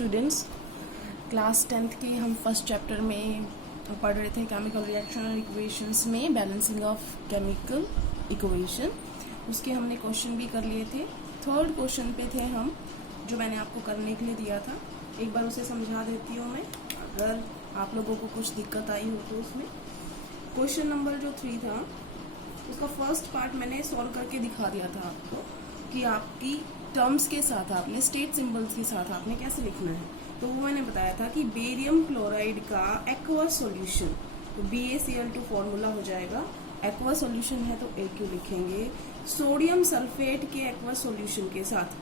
Students, class 10th के हम first chapter में पढ़ रहे थे केमिकल रिएक्शन और इक्वेशंस में बैलेंसिंग ऑफ केमिकल इक्वेशन। उसके हमने क्वेश्चन भी कर लिए थे। थर्ड क्वेश्चन पे थे हम, जो मैंने आपको करने के लिए दिया था। एक बार उसे समझा देती हूँ मैं, अगर आप लोगों को कुछ दिक्कत आई हो तो। उसमें क्वेश्चन नंबर जो 3 था, उसका फर्स्ट पार्ट मैंने सॉल्व करके दिखा दिया था आपको कि आपकी टर्म्स के साथ आपने स्टेट सिंबल्स के साथ आपने कैसे लिखना है। तो वो मैंने बताया था कि बेरियम क्लोराइड का एक्वा सॉल्यूशन, तो BaCl2 फॉर्मूला हो जाएगा। एक्वा सॉल्यूशन है तो AQ लिखेंगे। सोडियम सल्फेट के एक्वा सॉल्यूशन के साथ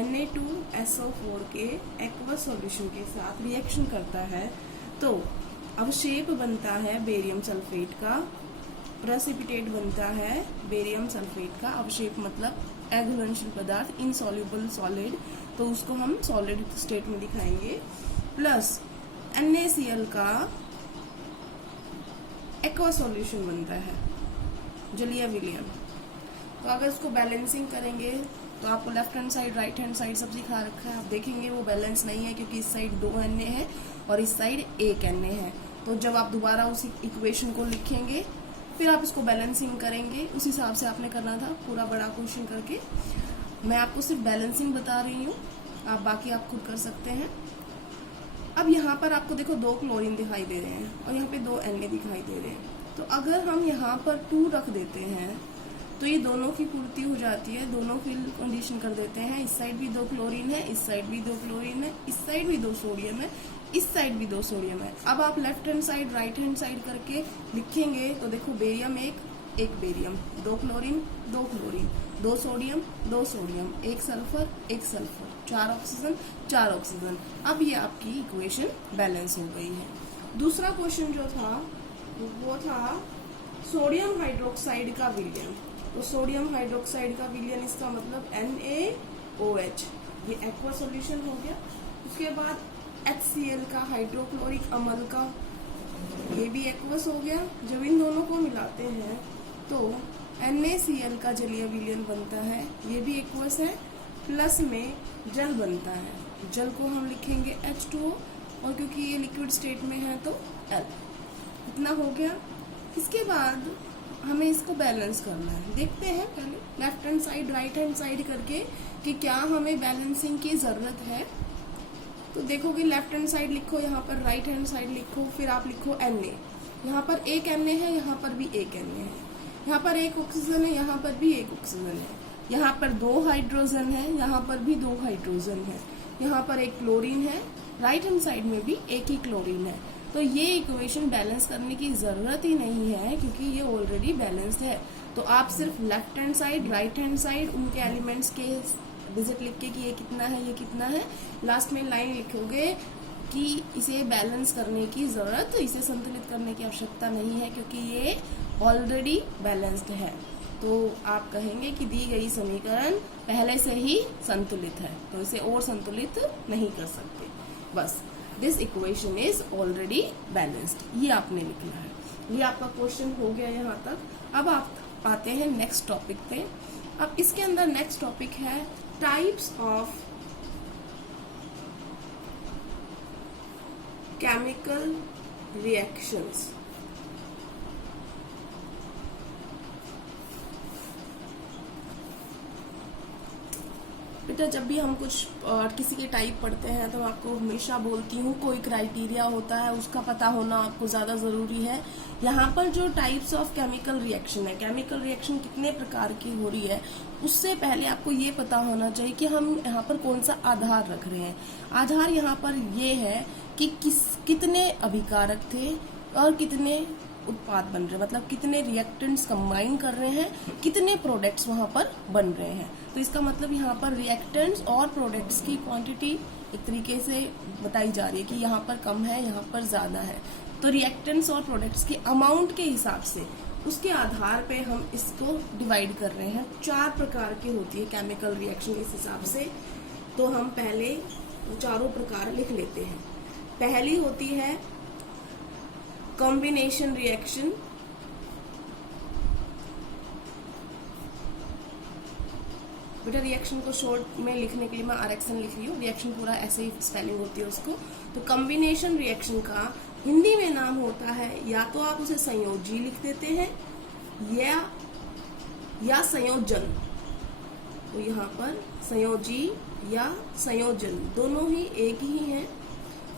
Na2SO4 के एक्वा सॉल्यूशन के साथ रिएक्शन करता है तो अवशेप बनता है बेरियम सल्फेट का, प्रेसिपिटेट बनता है बेरियम सल्फेट का। अवशेप मतलब अघुलनशील पदार्थ, इनसॉल्युबल सॉलिड, तो उसको हम सॉलिड स्टेट में दिखाएंगे। प्लस NaCl का एक्वा सॉल्यूशन बनता है, जलीय विलयन। तो अगर इसको बैलेंसिंग करेंगे तो आपको left hand side, right hand side सब सिखा रखा है। आप देखेंगे वो बैलेंस नहीं है क्योंकि इस साइड 2 Na है और इस साइड 1 Na है। तो जब आप दोबारा उसी इक्वेशन को लिखेंगे फिर आप इसको बैलेंसिंग करेंगे। उस हिसाब से आपने करना था पूरा बड़ा क्वेश्चन करके। मैं आपको सिर्फ बैलेंसिंग बता रही हूँ, आप बाकी आप खुद कर सकते हैं। अब यहाँ पर आपको देखो 2 क्लोरीन दिखाई दे रहे हैं और यहाँ पे 2 Na दिखाई दे रहे हैं। तो अगर हम यहाँ पर 2 रख देते हैं तो ये दोनों की पूर्ति हो जाती है, दोनों फिल कंडीशन कर देते हैं। इस साइड भी 2 क्लोरीन है, इस साइड भी 2 क्लोरीन है, इस साइड भी 2 सोडियम है, इस साइड भी 2 सोडियम है। अब आप left hand side, right hand side करके लिखेंगे तो देखो बेरियम एक barium, 2 chlorine 2 chlorine, 2 sodium 2 sodium, 1 sulphur 1 sulphur, 4 oxygen 4 oxygen. अब ये आपकी इक्वेशन बैलेंस हो गई है। दूसरा क्वेश्चन जो था वो था सोडियम हाइड्रोक्साइड का विलयन। तो सोडियम हाइड्रोक्साइड का विलयन, इसका मतलब NaOH, ये एक्वा सॉल्यूशन हो गया। उसके बाद HCl का हाइड्रोक्लोरिक अम्ल का, ये भी एक्वस हो गया। जब इन दोनों को मिलाते हैं तो NaCl का जलीय विलयन बनता है, ये भी एक्वस है। प्लस में जल बनता है, जल को हम लिखेंगे H2O और क्योंकि ये लिक्विड स्टेट में है तो L। इतना हो गया। इसके बाद हमें इसको बैलेंस करना है। देखते हैं पहले left hand side, right hand side करके कि क्या हमें बैलेंसिंग की जरूरत है। तो देखो कि लेफ्ट हैंड साइड लिखो, यहाँ पर राइट हैंड साइड लिखो, फिर आप लिखो Na। यहाँ पर 1 Na है, यहाँ पर भी 1 Na है, यहाँ पर 1 ऑक्सीजन है, यहाँ पर भी 1 ऑक्सीजन है, यहाँ पर 2 हाइड्रोजन है, यहाँ पर भी 2 हाइड्रोजन है, यहाँ पर 1 क्लोरीन है, राइट हैंड साइड में भी 1 ही क्लोरीन है। तो ये इक्वेशन बैलेंस करने की जरूरत ही नहीं है क्योंकि ये ऑलरेडी बैलेंस्ड है। तो आप सिर्फ left hand side, right hand side, उनके एलिमेंट्स के डिजिट लिख के कि ये कितना है, ये कितना है, लास्ट में लाइन लिखोगे कि इसे बैलेंस करने की जरूरत, इसे संतुलित करने की आवश्यकता नहीं है क्योंकि ये ऑलरेडी बैलेंस्ड है। तो आप कहेंगे कि दी गई समीकरण पहले से ही संतुलित है, तो इसे और संतुलित नहीं कर सकते। बस this equation is already balanced, ये आपने लिखना है। ये आपका क्वेश्चन हो गया यहाँ तक। अब आप आते हैं नेक्स्ट टॉपिक पे। अब इसके अंदर नेक्स्ट टॉपिक है टाइप्स ऑफ केमिकल रिएक्शंस। बेटा जब भी हम कुछ किसी के टाइप पढ़ते हैं तो आपको हमेशा बोलती हूँ कोई क्राइटेरिया होता है, उसका पता होना आपको ज्यादा जरूरी है। यहाँ पर जो टाइप्स ऑफ केमिकल रिएक्शन है, केमिकल रिएक्शन कितने प्रकार की हो रही है, उससे पहले आपको ये पता होना चाहिए कि हम यहाँ पर कौन सा आधार रख रहे हैं। आधार यहाँ पर ये है कि कितने अभिकारक थे और कितने उत्पाद बन रहे हैं, मतलब कितने रिएक्टेंट्स कंबाइन कर रहे हैं, कितने प्रोडक्ट्स वहां पर बन रहे हैं। तो इसका मतलब यहाँ पर रिएक्टेंट्स और प्रोडक्ट्स की क्वांटिटी एक तरीके से बताई जा रही है कि यहाँ पर कम है, यहाँ पर ज्यादा है। तो रिएक्टेंट्स और प्रोडक्ट्स के अमाउंट के हिसाब से, उसके आधार पे हम इसको डिवाइड कर रहे हैं। 4 प्रकार की होती है केमिकल रिएक्शन इस हिसाब से। तो हम पहले चारों प्रकार लिख लेते हैं। पहली होती है कॉम्बिनेशन बेटा रिएक्शन को शॉर्ट में लिखने के लिए मैं RXN लिख रही हूँ, रिएक्शन पूरा ऐसे ही स्पेलिंग होती है उसको। तो कॉम्बिनेशन रिएक्शन का हिंदी में नाम होता है, या तो आप उसे संयोजी लिख देते हैं या संयोजन। तो यहाँ पर संयोजी या संयोजन दोनों ही एक ही हैं।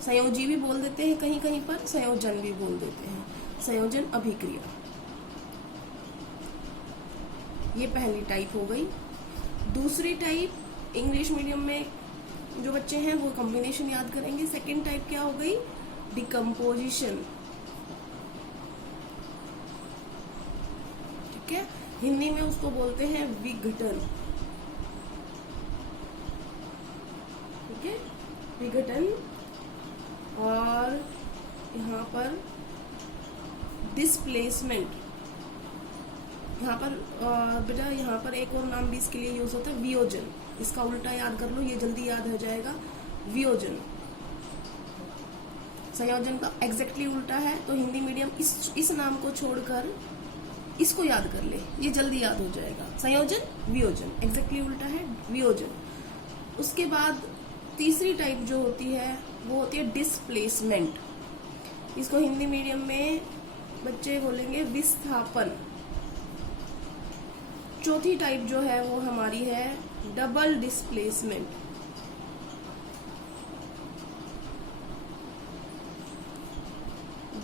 संयोजी भी बोल देते हैं कहीं कहीं पर, संयोजन भी बोल देते हैं। संयोजन अभिक्रिया, ये पहली टाइप हो गई। दूसरी टाइप इंग्लिश मीडियम में जो बच्चे हैं वो कॉम्बिनेशन याद करेंगे। सेकेंड टाइप क्या हो गई? डिकम्पोजिशन। ठीक है, हिंदी में उसको बोलते हैं विघटन। ठीक है, विघटन। और यहाँ पर डिस्प्लेसमेंट। यहाँ पर बेटा यहाँ पर एक और नाम भी इसके लिए यूज होता है, वियोजन। इसका उल्टा याद कर लो, ये जल्दी याद हो जाएगा। वियोजन संयोजन का एग्जैक्टली उल्टा है, तो हिंदी मीडियम इस नाम को छोड़कर इसको याद कर ले, ये जल्दी याद हो जाएगा। संयोजन वियोजन, एग्जैक्टली उल्टा है वियोजन। उसके बाद तीसरी टाइप जो होती है वो होती है डिस्प्लेसमेंट। इसको हिंदी मीडियम में बच्चे बोलेंगे विस्थापन। चौथी टाइप जो है वो हमारी है डबल डिस्प्लेसमेंट।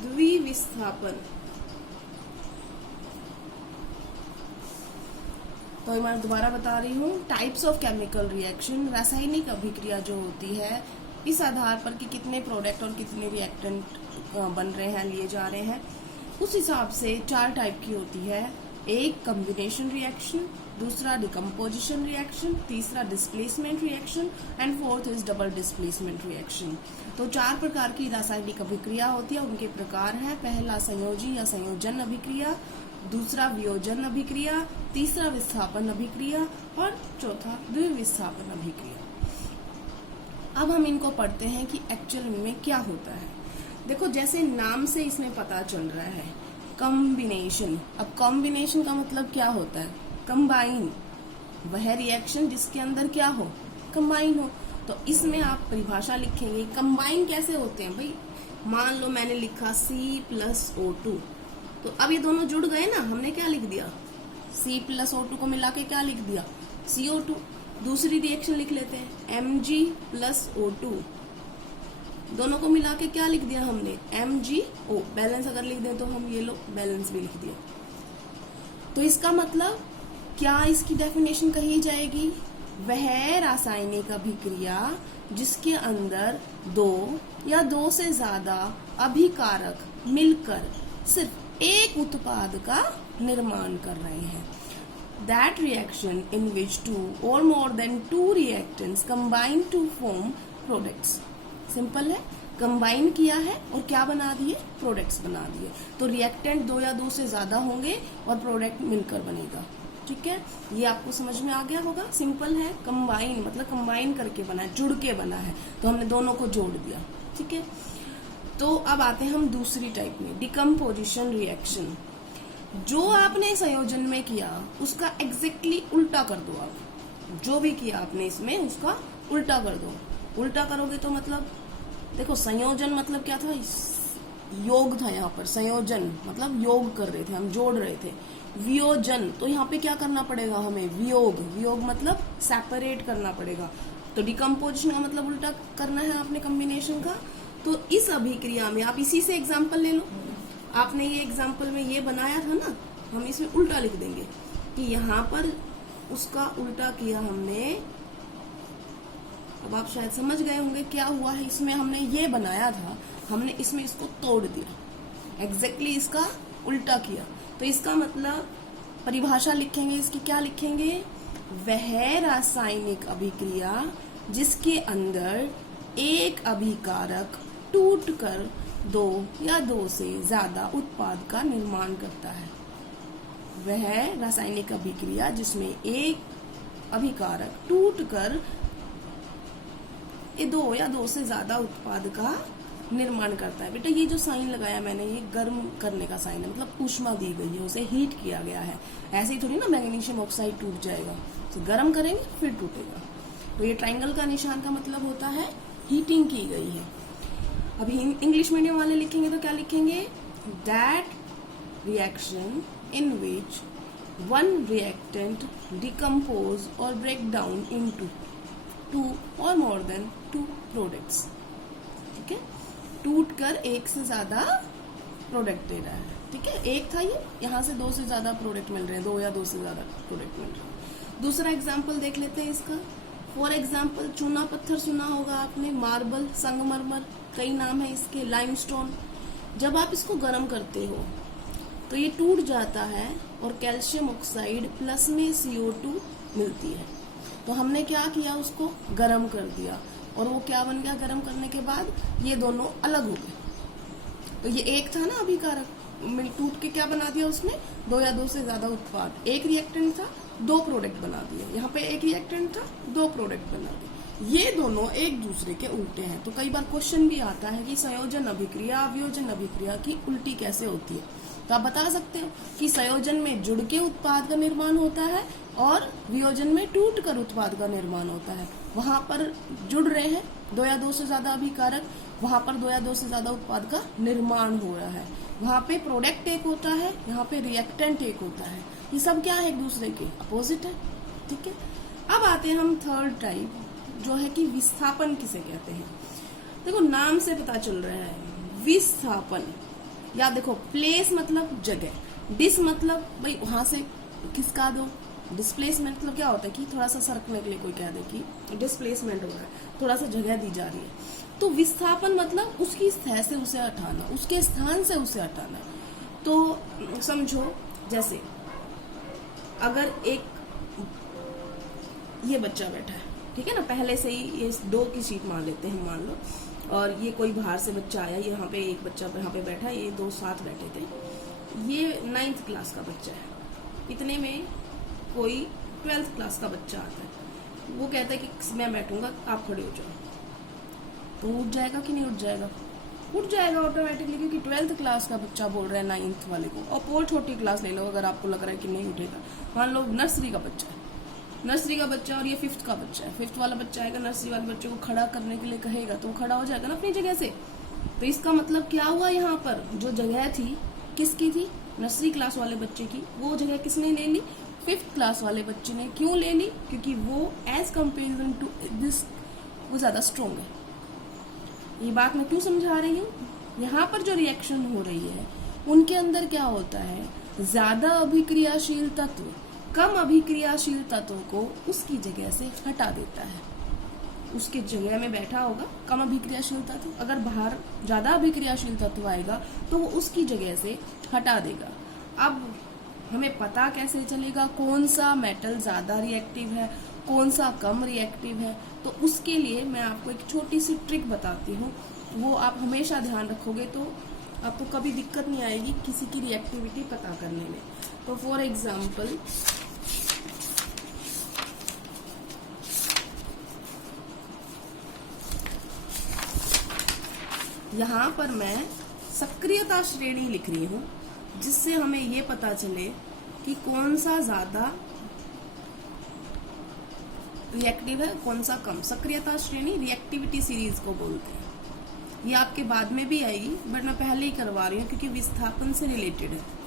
द्विविस्थापन। तो मैं दोबारा बता रही हूँ, टाइप्स ऑफ केमिकल रिएक्शन, रासायनिक अभिक्रिया जो होती है इस आधार पर कि कितने प्रोडक्ट और कितने रिएक्टेंट बन रहे हैं, लिए जा रहे हैं, उस हिसाब से 4 टाइप की होती है। एक कॉम्बिनेशन रिएक्शन, दूसरा डिकम्पोजिशन रिएक्शन, तीसरा displacement reaction and fourth is double displacement reaction. तो 4 प्रकार की रासायनिक अभिक्रिया होती है, उनके प्रकार है। पहला संयोजी या संयोजन अभिक्रिया, दूसरा वियोजन अभिक्रिया, तीसरा विस्थापन अभिक्रिया और चौथा द्विविस्थापन अभिक्रिया। अब हम इनको पढ़ते हैं कि एक्चुअल में क्या होता है। देखो जैसे नाम से इसमें पता चल रहा है कॉम्बिनेशन। अब कॉम्बिनेशन का मतलब क्या होता है? कंबाइन, वह रिएक्शन जिसके अंदर क्या हो? कंबाइन हो। तो इसमें आप परिभाषा लिखेंगे कंबाइन कैसे होते हैं भाई। मान लो मैंने लिखा C+O2, तो अब ये दोनों जुड़ गए ना, हमने क्या लिख दिया? C+O2 को मिला के क्या लिख दिया? CO2। दूसरी रिएक्शन लिख लेते हैं Mg+O2, दोनों को मिला के क्या लिख दिया हमने? MgO। बैलेंस अगर लिख दें तो हम ये लो बैलेंस भी लिख दिया। तो इसका मतलब क्या इसकी डेफिनेशन कही जाएगी? वह रासायनिक अभिक्रिया जिसके अंदर 2 या 2 से ज्यादा अभिकारक मिलकर सिर्फ एक उत्पाद का निर्माण कर रहे हैं। That reaction in which 2 or more than 2 reactants combine to form products। Simple है, कंबाइन किया है और क्या बना दिए? प्रोडक्ट्स बना दिए। तो रिएक्टेंट 2 या 2 से ज्यादा होंगे और प्रोडक्ट मिलकर बनेगा। ठीक है, ये आपको समझ में आ गया होगा। सिंपल है, कंबाइन मतलब कंबाइन करके बना है, जुड़ के बना है, तो हमने दोनों को जोड़ दिया। ठीक है, तो अब आते हैं हम दूसरी टाइप में, डिकम्पोजिशन रिएक्शन। जो आपने संयोजन में किया उसका एग्जैक्टली उल्टा कर दो। आप जो भी किया आपने इसमें उसका उल्टा कर दो। उल्टा करोगे तो मतलब देखो, संयोजन मतलब क्या था? योग था यहाँ पर। संयोजन मतलब योग कर रहे थे, हम जोड़ रहे थे। वियोजन, तो यहाँ पे क्या करना पड़ेगा हमें? वियोग। वियोग मतलब सेपरेट करना पड़ेगा। तो डिकम्पोजिशन का मतलब उल्टा करना है आपने कॉम्बिनेशन का। तो इस अभिक्रिया में आप इसी से एग्जाम्पल ले लो। आपने ये एग्जाम्पल में ये बनाया था ना, हम इसमें उल्टा लिख देंगे कि यहाँ पर उसका उल्टा किया हमने। अब आप शायद समझ गए होंगे क्या हुआ है। इसमें हमने ये बनाया था, हमने इसमें इसको तोड़ दिया, एग्जैक्टली इसका उल्टा किया। तो इसका मतलब परिभाषा लिखेंगे इसकी, क्या लिखेंगे? वह रासायनिक अभिक्रिया जिसके अंदर एक अभिकारक टूटकर 2 या 2 से ज्यादा उत्पाद का निर्माण करता है। वह रासायनिक अभिक्रिया जिसमें एक अभिकारक टूटकर 2 या 2 से ज्यादा उत्पाद का निर्माण करता है। बेटा ये जो साइन लगाया मैंने, ये गर्म करने का साइन है, मतलब ऊष्मा दी गई है, उसे हीट किया गया है। ऐसे ही थोड़ी ना मैग्नीशियम ऑक्साइड टूट जाएगा, तो गर्म करेंगे फिर टूटेगा। तो ये ट्राइंगल का निशान का मतलब होता है हीटिंग की गई है। अभी इंग्लिश मीडियम वाले लिखेंगे तो क्या लिखेंगे, that reaction in which one reactant decompose और ब्रेक डाउन इनटू टू और मोर देन टू प्रोडक्ट्स। ठीक है, टूट कर एक से ज्यादा प्रोडक्ट दे रहा है। ठीक है, एक था ये, यहाँ से दो से ज्यादा प्रोडक्ट मिल रहे हैं, दो या दो से ज्यादा प्रोडक्ट मिल रहे हैं। दूसरा एग्जाम्पल देख लेते हैं इसका। फॉर एग्जाम्पल चूना पत्थर सुना होगा आपने, मार्बल, संगमरमर, कई नाम है इसके, लाइमस्टोन। जब आप इसको गर्म करते हो तो ये टूट जाता है और कैल्शियम ऑक्साइड प्लस में CO2 मिलती है। तो हमने क्या किया, उसको गर्म कर दिया और वो क्या बन गया, गर्म करने के बाद ये दोनों अलग हो गए। तो ये एक था ना अभिकारक, टूट के क्या बना दिया उसने, दो या दो से ज्यादा उत्पाद। एक रिएक्टेंट था, दो प्रोडक्ट बना दिए। यहाँ पे एक रिएक्टेंट था, दो प्रोडक्ट बना दिए। ये दोनों एक दूसरे के उल्टे हैं। तो कई बार क्वेश्चन भी आता है कि संयोजन अभिक्रिया वियोजन अभिक्रिया की उल्टी कैसे होती है। तो आप बता सकते हो कि संयोजन में जुड़ के उत्पाद का निर्माण होता है और वियोजन में टूट कर उत्पाद का निर्माण होता है। वहां पर जुड़ रहे हैं दो या दो से ज्यादा अभिकारक, वहां पर दो या दो से ज्यादा उत्पाद का निर्माण हो रहा है। वहां पे प्रोडक्ट एक होता है, यहाँ पे रिएक्टेंट एक होता है। ये सब क्या है, एक दूसरे के अपोजिट है। ठीक है, अब आते हैं हम थर्ड टाइप, जो है कि विस्थापन किसे कहते हैं। देखो नाम से पता चल रहा है विस्थापन, या देखो प्लेस मतलब जगह, डिस मतलब भाई वहां से खिसका दो, डिस्प्लेसमेंट मतलब क्या होता है कि थोड़ा सा सरकने के लिए कोई कह दे कि डिस्प्लेसमेंट हो रहा है, थोड़ा सा जगह दी जा रही है। तो विस्थापन मतलब उसकी सतह से उसे हटाना, उसके स्थान से उसे हटाना। तो समझो जैसे अगर एक ये बच्चा बैठा है, ठीक है ना, पहले से ही ये दो की सीट मान लेते हैं मान लो, और ये कोई बाहर से बच्चा आया, यहाँ पे एक बच्चा यहाँ पे बैठा है, ये दो साथ बैठे थे। ये 9th क्लास का बच्चा है, इतने में कोई 12th क्लास का बच्चा आता है, वो कहता है कि मैं बैठूंगा, आप खड़े हो जाओ। तो उठ जाएगा कि नहीं उठ जाएगा, उठ जाएगा ऑटोमेटिकली, क्योंकि 12th क्लास का बच्चा बोल रहा है 9th वाले को। और और छोटी क्लास ले लो अगर आपको लग रहा है कि नहीं उठेगा, मान लो नर्सरी का बच्चा है, नर्सरी का बच्चा और ये 5th का बच्चा है। 5th वाला बच्चा आएगा, नर्सरी वाले बच्चे को खड़ा करने के लिए कहेगा तो वो खड़ा हो जाएगा ना अपनी जगह से। तो इसका मतलब क्या हुआ, यहाँ पर जो जगह थी किसकी थी, नर्सरी क्लास वाले बच्चे की, वो जगह किसने ले ली, 5th क्लास वाले बच्चे ने। क्यों ले ली, क्योंकि वो एज कंपेरिजन टू दिस वो ज्यादा स्ट्रोंग है। ये बात मैं क्यों समझा रही हूँ, यहाँ पर जो रिएक्शन हो रही है उनके अंदर क्या होता है, ज्यादा अभिक्रियाशील तत्व कम अभिक्रियाशील तत्व को उसकी जगह से हटा देता है। उसके जगह में बैठा होगा कम अभिक्रियाशील तत्व, अगर बाहर ज्यादा अभिक्रियाशील तत्व आएगा तो वो उसकी जगह से हटा देगा। अब हमें पता कैसे चलेगा कौन सा मेटल ज्यादा रिएक्टिव है, कौन सा कम रिएक्टिव है, तो उसके लिए मैं आपको एक छोटी सी ट्रिक बताती हूँ। वो आप हमेशा ध्यान रखोगे तो आपको कभी दिक्कत नहीं आएगी किसी की रिएक्टिविटी पता करने में। तो फॉर एग्जाम्पल यहाँ पर मैं सक्रियता श्रेणी लिख रही हूँ, जिससे हमें ये पता चले कि कौन सा ज्यादा रिएक्टिव है, कौन सा कम। सक्रियता श्रेणी रिएक्टिविटी सीरीज को बोलते हैं। ये आपके बाद में भी आएगी, बट मैं पहले ही करवा रही हूँ क्योंकि विस्थापन से रिलेटेड है।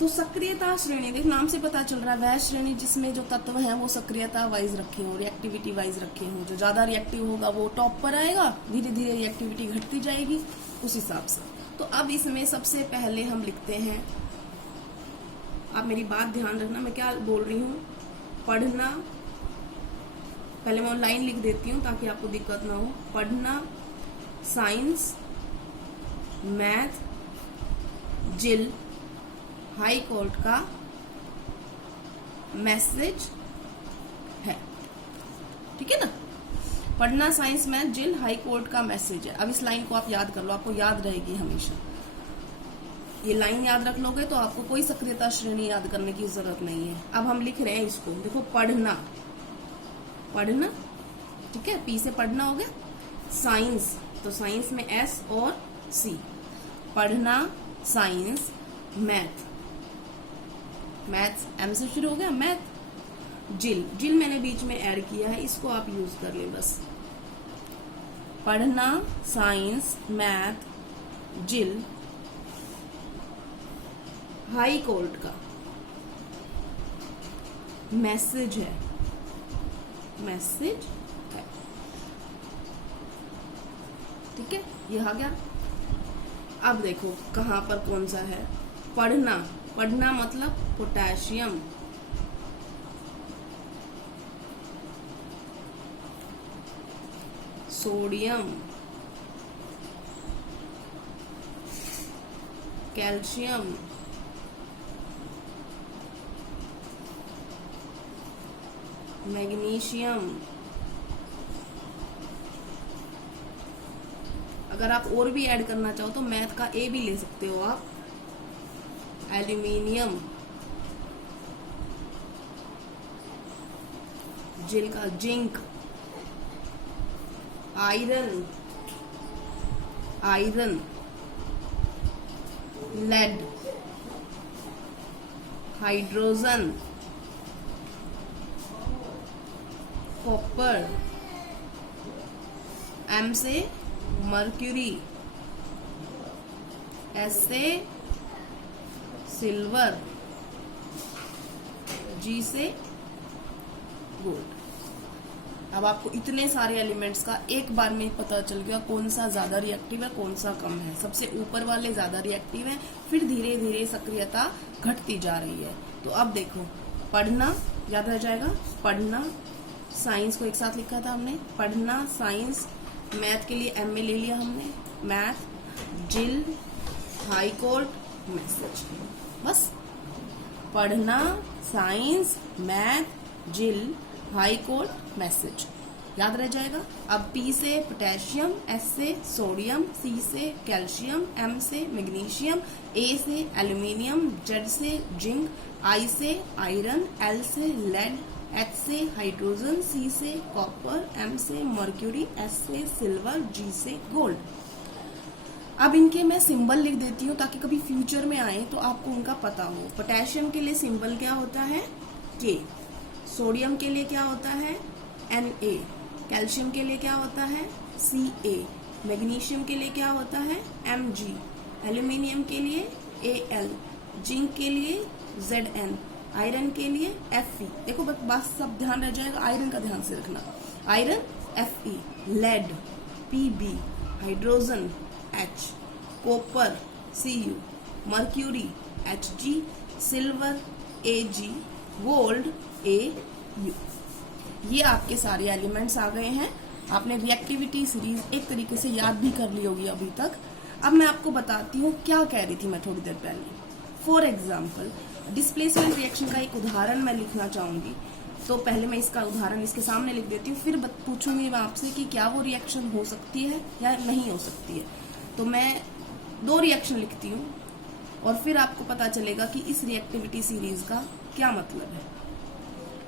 तो सक्रियता श्रेणी, देख नाम से पता चल रहा है वह श्रेणी जिसमें जो तत्व हैं वो सक्रियता वाइज रखे हों, रिएक्टिविटी वाइज रखे हों। जो ज्यादा रिएक्टिव होगा वो टॉप पर आएगा, धीरे धीरे रिएक्टिविटी घटती जाएगी उस हिसाब से। तो अब इसमें सबसे पहले हम लिखते हैं, आप मेरी बात ध्यान रखना, मैं क्या बोल रही हूँ, पढ़ना। पहले मैं लाइन लिख देती हूँ ताकि आपको दिक्कत ना हो। पढ़ना, साइंस, मैथ, जिल, हाई कोर्ट का मैसेज है। ठीक है ना, पढ़ना, साइंस, मैथ, जिल, हाई कोर्ट का मैसेज है। अब इस लाइन को आप याद कर लो, आपको याद रहेगी हमेशा। ये लाइन याद रख लोगे तो आपको कोई सक्रियता श्रेणी याद करने की जरूरत नहीं है। अब हम लिख रहे हैं इसको, देखो पढ़ना, पढ़ना, ठीक है, पी से पढ़ना हो गया। साइंस, तो साइंस में एस और सी, पढ़ना, साइंस, मैथ, मैथ्स एम से शुरू हो गया, मैथ। जिल, जिल मैंने बीच में ऐड किया है, इसको आप यूज कर लें बस। पढ़ना, साइंस, मैथ, जिल, हाई कोर्ट का मैसेज है, मैसेज है। ठीक है, ये आ गया। अब देखो कहां पर कौन सा है। पढ़ना, पढ़ना मतलब पोटेशियम, सोडियम, कैल्शियम, मैग्नीशियम। अगर आप और भी ऐड करना चाहो तो मैथ का ए भी ले सकते हो आप। एल्यूमिनियम, जिल का zinc, iron, iron, lead, hydrogen, copper, M से मर्क्यूरी, एस से सिल्वर, जी से गोल्ड। अब आपको इतने सारे एलिमेंट्स का एक बार में पता चल गया कौन सा ज्यादा रिएक्टिव है, कौन सा कम है। सबसे ऊपर वाले ज्यादा रिएक्टिव है, फिर धीरे धीरे सक्रियता घटती जा रही है। तो अब देखो, पढ़ना याद रह जाएगा, पढ़ना, साइंस को एक साथ लिखा था हमने, पढ़ना, साइंस, मैथ के लिए एम में ले लिया हमने, मैथ, जिल, हाई कोर्ट, मैसेज। बस पढ़ना, साइंस, मैथ, जिल, हाई कोर्ट, मैसेज याद रह जाएगा। अब पी से पोटेशियम, एस से सोडियम, सी से कैल्शियम, एम से मैग्नीशियम, ए से एल्यूमिनियम, जेड से जिंक, आई से आयरन, एल से लेड, एच से हाइड्रोजन, सी से कॉपर, एम से मर्क्यूरी, एस से सिल्वर, जी से गोल्ड। अब इनके मैं सिंबल लिख देती हूँ ताकि कभी फ्यूचर में आए तो आपको उनका पता हो। पोटेशियम के लिए सिंबल क्या होता है, के। सोडियम के लिए क्या होता है, Na। कैल्शियम के लिए क्या होता है, Ca। मैग्नीशियम के लिए क्या होता है, Mg। एल्यूमिनियम के लिए Al। जिंक के लिए Zn। आयरन के लिए Fe। देखो बस सब ध्यान रह जाएगा, आयरन का ध्यान से रखना। Iron Fe, lead Pb, hydrogen H, copper Cu, mercury Hg, silver Ag, gold Au। ये आपके सारे एलिमेंट्स आ गए हैं। आपने रिएक्टिविटी सीरीज एक तरीके से याद भी कर ली होगी अभी तक। अब मैं आपको बताती हूँ क्या कह रही थी मैं थोड़ी देर पहले। फॉर एग्जाम्पल, डिस्प्लेसमेंट रिएक्शन का एक उदाहरण मैं लिखना चाहूंगी, तो पहले मैं इसका उदाहरण इसके सामने लिख देती हूँ, फिर पूछूंगी मैं आपसे कि क्या वो रिएक्शन हो सकती है या नहीं हो सकती है। तो मैं 2 रिएक्शन लिखती हूँ और फिर आपको पता चलेगा कि इस रिएक्टिविटी सीरीज का क्या मतलब है।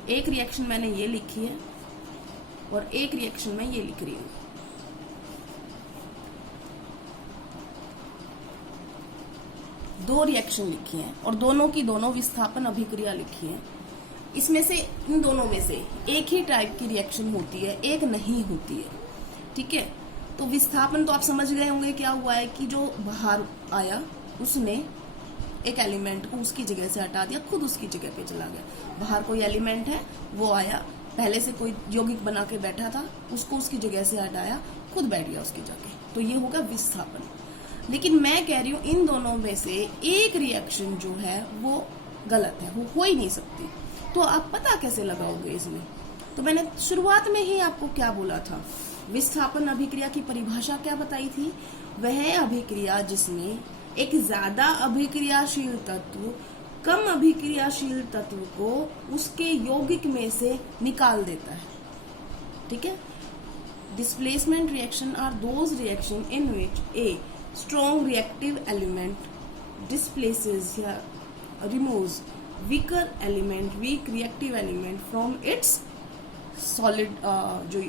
एक रिएक्शन मैंने ये लिखी है और एक रिएक्शन मैं ये लिख रही हूँ। दो रिएक्शन लिखी हैं और दोनों की दोनों विस्थापन अभिक्रिया लिखी है। इसमें से इन दोनों में से एक ही टाइप की रिएक्शन होती है, एक नहीं होती है। ठीक है, तो विस्थापन तो आप समझ गए होंगे क्या हुआ है कि जो बाहर आया उसने एक एलिमेंट को उसकी जगह से हटा दिया, खुद उसकी जगह पे चला गया। बाहर कोई एलिमेंट है, वो आया, पहले से कोई यौगिक बना के बैठा था, उसको उसकी जगह से हटाया, खुद बैठ गया उसकी जगह, तो ये होगा विस्थापन। लेकिन मैं कह रही हूँ इन दोनों में से एक रिएक्शन जो है वो गलत है, वो हो ही नहीं सकती। तो आप पता कैसे लगाओगे इसमें? तो मैंने शुरुआत में ही आपको क्या बोला था, विस्थापन अभिक्रिया की परिभाषा क्या बताई थी? वह अभिक्रिया जिसमें एक ज्यादा अभिक्रियाशील तत्व कम अभिक्रियाशील तत्व को उसके यौगिक में से निकाल देता है। ठीक है, displacement reaction are those reaction in which a strong reactive element displaces या removes weaker reactive element from its solid जो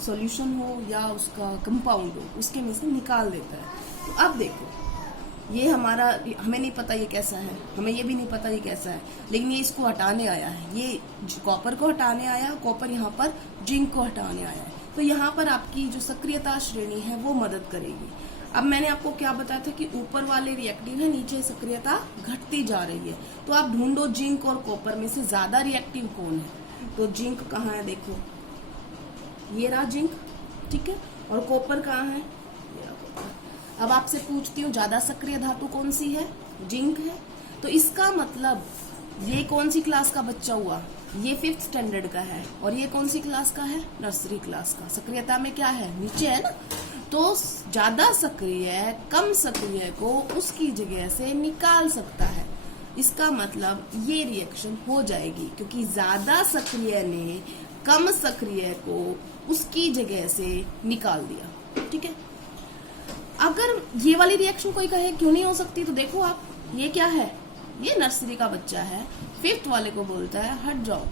solution हो या उसका कंपाउंड हो, उसके में से निकाल देता है। तो अब देखो, ये हमारा, हमें नहीं पता ये कैसा है, हमें ये भी नहीं पता ये कैसा है, लेकिन ये इसको हटाने आया है, ये कॉपर को हटाने आया, कॉपर यहाँ पर जिंक को हटाने आया है। तो यहाँ पर आपकी जो सक्रियता श्रेणी है वो मदद करेगी। अब मैंने आपको क्या बताया था कि ऊपर वाले रिएक्टिव है, नीचे सक्रियता घटती जा रही है। तो आप ढूंढो जिंक और कॉपर में से ज्यादा रिएक्टिव कौन है। तो जिंक कहाँ है, देखो ये रहा जिंक, ठीक है, और कॉपर कहाँ है, ये रहा कॉपर। अब आपसे पूछती हूँ ज्यादा सक्रिय धातु कौन सी है, जिंक है। तो इसका मतलब ये कौन सी क्लास का बच्चा हुआ, ये 5th स्टैंडर्ड का है, और ये कौन सी क्लास का है, नर्सरी क्लास का। सक्रियता में क्या है, नीचे है ना। तो ज्यादा सक्रिय कम सक्रिय को उसकी जगह से निकाल सकता है। इसका मतलब ये रिएक्शन हो जाएगी, क्योंकि ज्यादा सक्रिय ने कम सक्रिय को उसकी जगह से निकाल दिया, ठीक है। अगर ये वाली रिएक्शन कोई कहे क्यों नहीं हो सकती, तो देखो आप, ये क्या है, ये नर्सरी का बच्चा है, 5th वाले को बोलता है हट जाओ,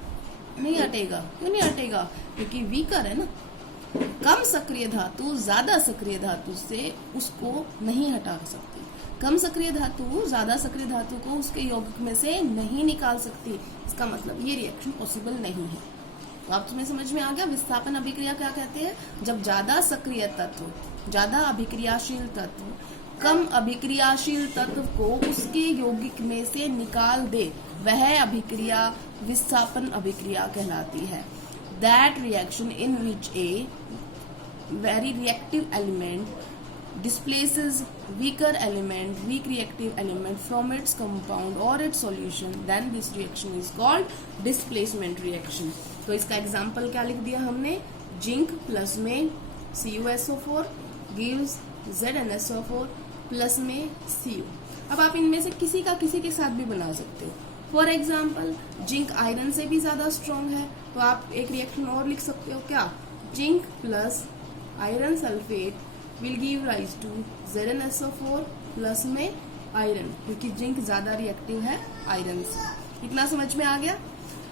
नहीं हटेगा। क्यों नहीं हटेगा, क्योंकि वीकर है ना। कम सक्रिय धातु ज्यादा सक्रिय धातु से उसको नहीं हटा सकती, कम सक्रिय धातु ज्यादा सक्रिय धातु को उसके यौगिक में से नहीं निकाल सकती। इसका मतलब ये रिएक्शन पॉसिबल नहीं है। तो आप तुम्हें समझ में आ गया विस्थापन अभिक्रिया क्या कहते हैं। जब ज्यादा सक्रिय तत्व, ज्यादा अभिक्रियाशील तत्व कम अभिक्रियाशील तत्व को उसके यौगिक में से निकाल दे, वह अभिक्रिया विस्थापन अभिक्रिया कहलाती है। That reaction in which a very reactive element displaces weak reactive element from its compound or its solution, then this reaction is called displacement reaction. तो इसका एग्जाम्पल क्या लिख दिया हमने, जिंक प्लस में CuSO4 gives ZnSO4 प्लस में Cu। अब आप इनमें से किसी के साथ भी बना सकते हो। फॉर एग्जाम्पल जिंक आयरन से भी ज्यादा स्ट्रॉन्ग है, तो आप एक रिएक्शन और लिख सकते हो, क्या, zinc plus iron sulphate will give rise to ZnSO4 plus में आयरन, क्योंकि जिंक ज्यादा रिएक्टिव है आयरन से। इतना समझ में आ गया।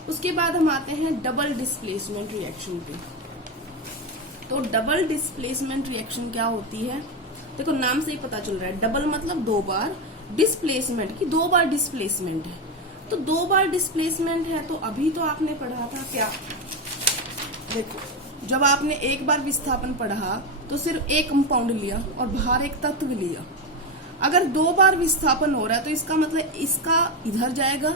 उसके बाद हम आते हैं डबल डिस्प्लेसमेंट रिएक्शन पे। तो डबल डिस्प्लेसमेंट रिएक्शन क्या होती है, देखो नाम से ही पता चल रहा है, डबल मतलब 2 बार, डिस्प्लेसमेंट की 2 बार डिस्प्लेसमेंट है। तो 2 बार डिस्प्लेसमेंट है, तो अभी तो आपने पढ़ा था क्या, देखो जब आपने एक बार विस्थापन पढ़ा तो सिर्फ एक कंपाउंड लिया और बाहर एक तत्व लिया। अगर 2 बार विस्थापन हो रहा है तो इसका मतलब इसका इधर जाएगा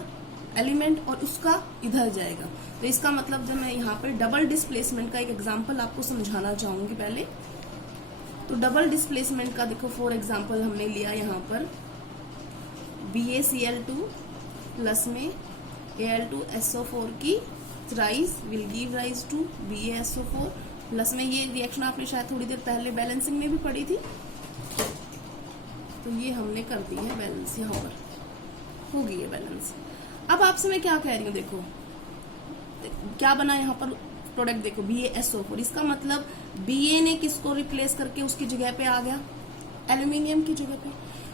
एलिमेंट और उसका इधर जाएगा। तो इसका मतलब जब मैं यहाँ पर डबल डिस्प्लेसमेंट का एक एग्जाम्पल आपको समझाना चाहूंगी पहले। तो डबल डिस्प्लेसमेंट का देखो फॉर एग्जाम्पल हमने लिया यहाँ पर BaCl2 प्लस में Al2SO4 की rise will give rise to BaSO4 plus में। ये रिएक्शन आपने शायद थोड़ी देर पहले बैलेंसिंग में भी पढ़ी थी, तो ये हमने कर दी है बैलेंस, यहाँ पर हो गई है बैलेंस। अब आपसे मैं क्या कह रही हूँ, देखो क्या बना यहाँ पर प्रोडक्ट, देखो BaSO4। इसका मतलब Ba ने किसको रिप्लेस करके उसकी जगह पे आ गया, एल्यूमिनियम की जगह पे।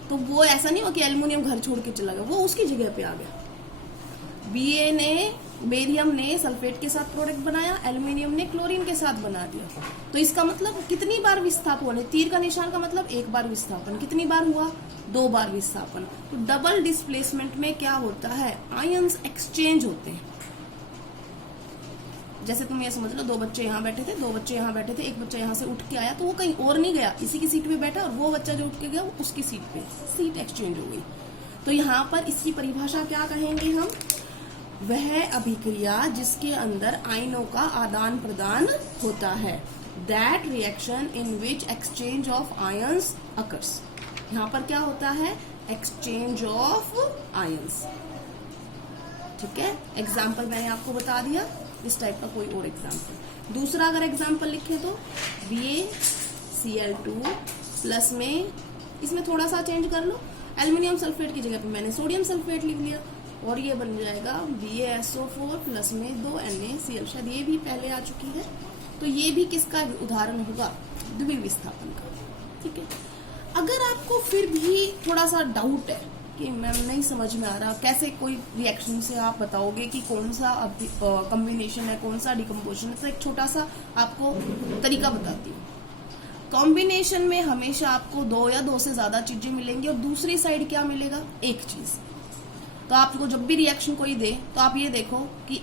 तो वो ऐसा नहीं हुआ कि एल्यूमिनियम घर छोड़ के चला गया, वो उसकी जगह पे आ गया। बेरियम ने सल्फेट के साथ प्रोडक्ट बनाया, एल्यूमिनियम ने क्लोरीन के साथ बना दिया। तो इसका मतलब कितनी बार विस्थापन हुआ, तीर का निशान का मतलब 1 बार विस्थापन, कितनी बार हुआ, 2 बार विस्थापन। तो डबल डिस्प्लेसमेंट में क्या होता है, आयंस एक्सचेंज होते हैं। जैसे तुम ये समझ लो, 2 बच्चे यहाँ बैठे थे, 2 बच्चे यहाँ बैठे थे, एक बच्चा यहाँ से उठ के आया तो वो कहीं और नहीं गया, इसी की सीट पे बैठा, और वो बच्चा जो उठ के गया वो उसकी सीट पे, सीट एक्सचेंज हो गई। तो यहाँ पर इसकी परिभाषा क्या कहेंगे हम, वह अभिक्रिया जिसके अंदर आयनों का आदान प्रदान होता है, that reaction in which exchange of ions occurs. यहाँ पर क्या होता है, एक्सचेंज ऑफ आयंस, ठीक है। एग्जाम्पल मैंने आपको बता दिया, इस टाइप का कोई और एग्जाम्पल। दूसरा अगर एग्जाम्पल लिखे तो BaCl2 प्लस में, इसमें थोड़ा सा चेंज कर लो, एल्यूमिनियम सल्फेट की जगह पे मैंने सोडियम सल्फेट लिख लिया, और ये बन जाएगा BaSO4 प्लस में 2 NaCl। शायद ये भी पहले आ चुकी है। तो ये भी किसका उदाहरण होगा, द्विवीय विस्थापन का, ठीक है। अगर आपको फिर भी थोड़ा सा डाउट है कि मैम नहीं समझ में आ रहा, कैसे कोई रिएक्शन से आप बताओगे कि कौन सा कॉम्बिनेशन है, कौन सा डिकम्पोजिशन है, तो एक छोटा सा आपको तरीका बताती हूँ। कॉम्बिनेशन में हमेशा आपको 2 या 2 से ज्यादा चीजें मिलेंगी और दूसरी साइड क्या मिलेगा, एक चीज। तो आपको जब भी रिएक्शन कोई दे तो आप ये देखो कि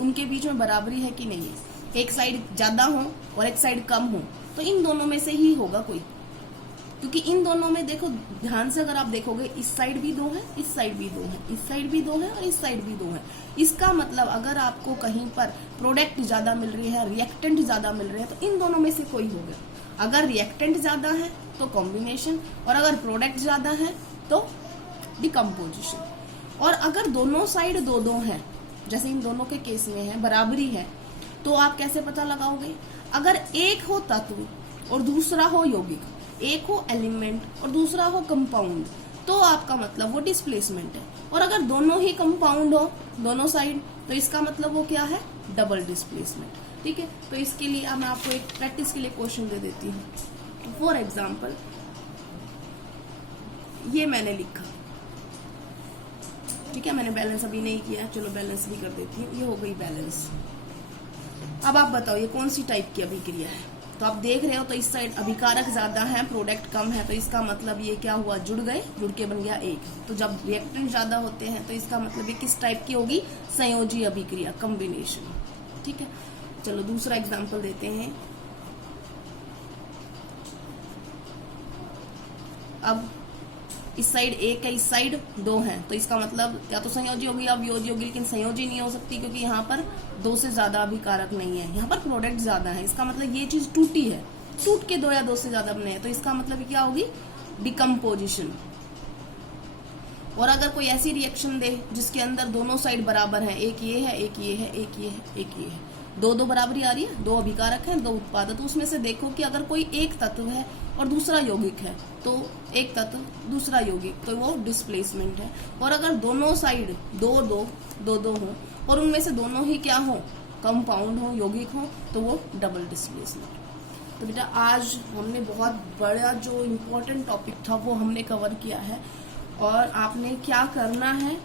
उनके बीच में बराबरी है कि नहीं है। एक साइड ज्यादा हो और एक साइड कम हो तो इन दोनों में से ही होगा कोई, क्योंकि इन दोनों में देखो ध्यान से अगर आप देखोगे, इस साइड भी 2 है, इस साइड भी 2 है, इस साइड भी 2 है और इस साइड भी 2 है। इसका मतलब अगर आपको कहीं पर प्रोडक्ट ज्यादा मिल रही है, रिएक्टेंट ज्यादा मिल रहे हैं, तो इन दोनों में से कोई होगा। अगर रिएक्टेंट ज्यादा है तो कॉम्बिनेशन, और अगर प्रोडक्ट ज्यादा है तो डिकम्पोजिशन। और अगर दोनों साइड 2-2 है, जैसे इन दोनों के केस में है, बराबरी है, तो आप कैसे पता लगाओगे? अगर एक हो तत्व और दूसरा हो यौगिक, एक हो एलिमेंट और दूसरा हो कंपाउंड, तो आपका मतलब वो डिस्प्लेसमेंट है। और अगर दोनों ही कंपाउंड हो, दोनों साइड, तो इसका मतलब वो क्या है, डबल डिस्प्लेसमेंट। ठीक है, तो इसके लिए मैं आपको एक प्रैक्टिस के लिए क्वेश्चन दे देती हूँ। फॉर एग्जाम्पल ये मैंने लिखा, ठीक है, मैंने बैलेंस अभी नहीं किया, चलो बैलेंस भी कर देती हूँ। ये हो गई बैलेंस। अब आप बताओ ये कौन सी टाइप की अभिक्रिया है? तो आप देख रहे हो तो इस साइड अभिकारक ज्यादा है, प्रोडक्ट कम है, तो इसका मतलब ये क्या हुआ, जुड़ गए, जुड़ के बन गया एक। तो जब रिएक्टेंट ज्यादा होते हैं तो इसका मतलब ये किस टाइप की होगी, संयोजी अभिक्रिया, कॉम्बिनेशन। ठीक है, चलो दूसरा एग्जाम्पल देते हैं। अब इस साइड 1 है, इस साइड 2 है, तो इसका मतलब या तो संयोजी होगी या वियोजी होगी, लेकिन संयोजी नहीं हो सकती क्योंकि यहाँ पर 2 से ज्यादा अभिकारक नहीं है, यहाँ पर प्रोडक्ट ज्यादा है। इसका मतलब ये चीज टूटी है, टूट के 2 या 2 से ज्यादा बने हैं, तो इसका मतलब क्या होगी, डिकम्पोजिशन। और अगर कोई ऐसी रिएक्शन दे जिसके अंदर दोनों साइड बराबर है, एक ये है, एक ये है, एक ये है, एक ये है, 2-2 बराबरी आ रही है, 2 अभिकारक हैं, 2 उत्पादक, तो उसमें से देखो कि अगर कोई एक तत्व है और दूसरा यौगिक है, तो एक तत्व दूसरा यौगिक, तो वो डिस्प्लेसमेंट है। और अगर दोनों साइड 2-2 हो और उनमें से दोनों ही क्या हो, कंपाउंड हो, यौगिक हो, तो वो डबल डिस्प्लेसमेंट। तो बेटा आज हमने बहुत बड़ा जो इम्पोर्टेंट टॉपिक था वो हमने कवर किया है। और आपने क्या करना है,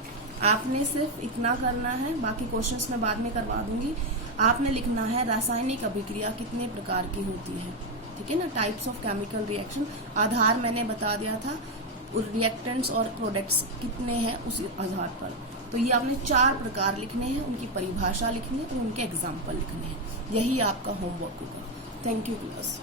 आपने सिर्फ इतना करना है, बाकी क्वेश्चंस मैं बाद में करवा दूंगी। आपने लिखना है रासायनिक अभिक्रिया कितने प्रकार की होती है, ठीक है ना, टाइप्स ऑफ केमिकल रिएक्शन। आधार मैंने बता दिया था, रिएक्टेंट्स और प्रोडक्ट्स कितने हैं उस आधार पर। तो ये आपने 4 प्रकार लिखने हैं, उनकी परिभाषा लिखनी है और उनके एग्जाम्पल लिखने हैं। यही आपका होमवर्क होगा। Thank you class.